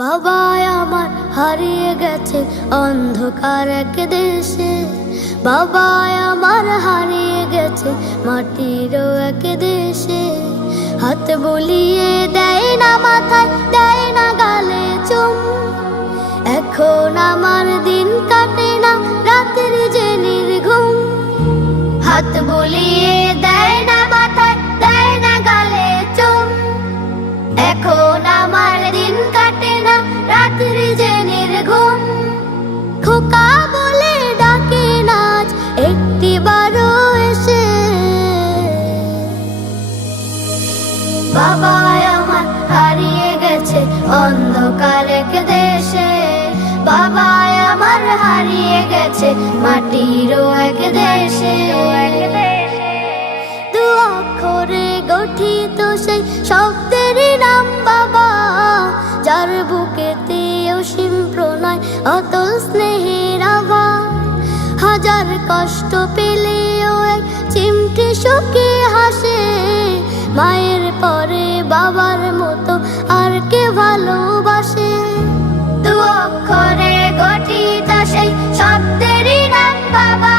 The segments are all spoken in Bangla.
বাবা আমার হারিয়ে গেছে অন্ধকার এক দেশে। বাবা আমার হারিয়ে গেছে মাটির এক দেশে। হাত বুলিয়ে দেয় না মাথায়, দেয় না গালে চুম। এখন আমার দিন কাটে না রাতের যে নির্ঘুম। হাত বুলিয়ে দেয় না মাথায়, দেয় না গালে চুম। এখন আমার দিন কাটে না রাতের যে নির্ঘুম। খোকা বলে ডাকে নাচ একটি বারো এসে। বাবা আমার হারিয়ে গেছে অন্ধকার এক দেশে। বাবা আমার হারিয়ে গেছে মাটির এক দেশে। দু অক্ষরে গঠিত সেই শব্দেরই নাম বাবা, যার বুকেতে অসীম প্রণয় অতল স্নেহের আভা। হাজার কষ্ট পেলেও এক চিমটি সুখে হাসে। মায়ের পরে বাবার মতো আর কে ভালোবাসে। দু অক্ষরে গঠিত সেই শব্দেরই নাম বাবা,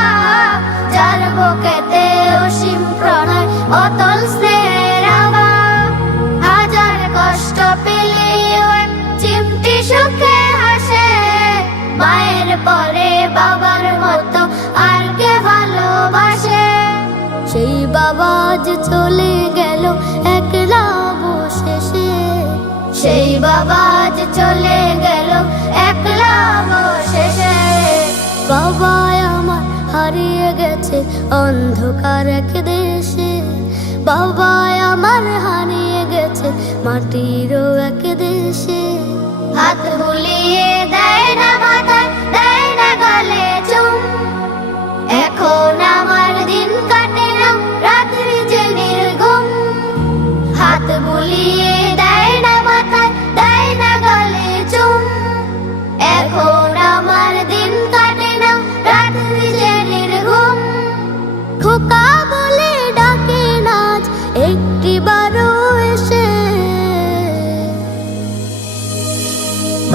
যার বুকেতে অসীম প্রণয় অতল স্নেহের আভা। হাজার কষ্ট পেলেও এক চিমটি সুখে হাসে। মায়ের পরে বাবার মতো আর কে ভালোবাসে। সেই বাবা যে চলে গেল একলা অবশেষে। সেই বাবা যে চলে গেল একলা অবশেষে। বাবা আমার হারিয়ে গেছে অন্ধকার এক দেশে। বাবা আমার হারিয়ে গেছে মাটির এক দেশে। হাত বুলিয়ে দেয় না মাথায়, দেয় না গালে চুম। এখন আমার দিন কাটে না রাতের যে নির্ঘুম। হাত বুলিয়ে দেয় না মাথায়, দেয় না গালে চুম। এখন আমার দিন কাটে না রাতের যে নির্ঘুম। খোকা বলে ডাকে নাচ একটি বারো এসে।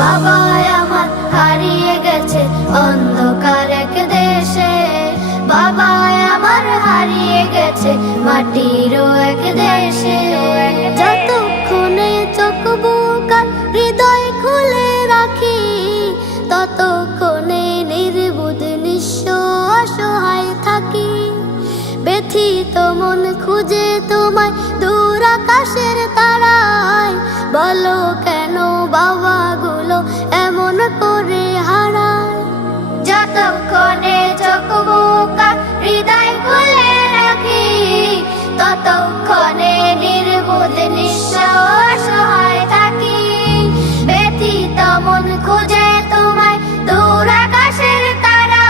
বাবা আমার হারিয়ে গেছে অন্ধকার এক দেশে। বাবা আমার হারিয়ে গেছে মাটির এক দেশে। যতক্ষণে চোখ বুকার হৃদয় খুলে রাখি, ততক্ষণে নির্বুধ নিঃস্ব অসহায় থাকি। ব্যথিত মন খুঁজে তোমায় দূর আকাশের তারায়। বলো কেন বাবাগুলো এমন করে হারায়। যতক্ষণে চোখ বুকা হৃদয় খুলে রাখি, ততক্ষণে নির্বোধ নিঃস্ব অসহায় থাকি। ব্যথিত মন খুঁজে তোমায় দূর আকাশের তারা।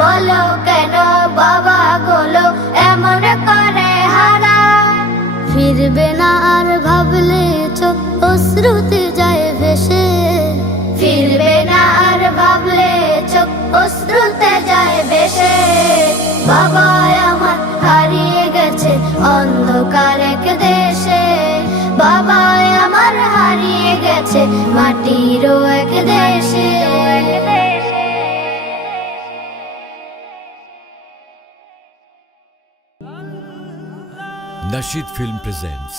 বলো কেন বাবাগুলো এমন করে হারায়। ফিরবে না আর ভাবলে চোখ অশ্রুতে যায় ভেসে। ফিরবে না আর ভাবলে চোখ অশ্রুতে যায় ভেসে। বাবা আমার হারিয়ে গেছে অন্ধকার এক দেশে। বাবা আমার হারিয়ে গেছে মাটির এক দেশে। Nasheed Film presents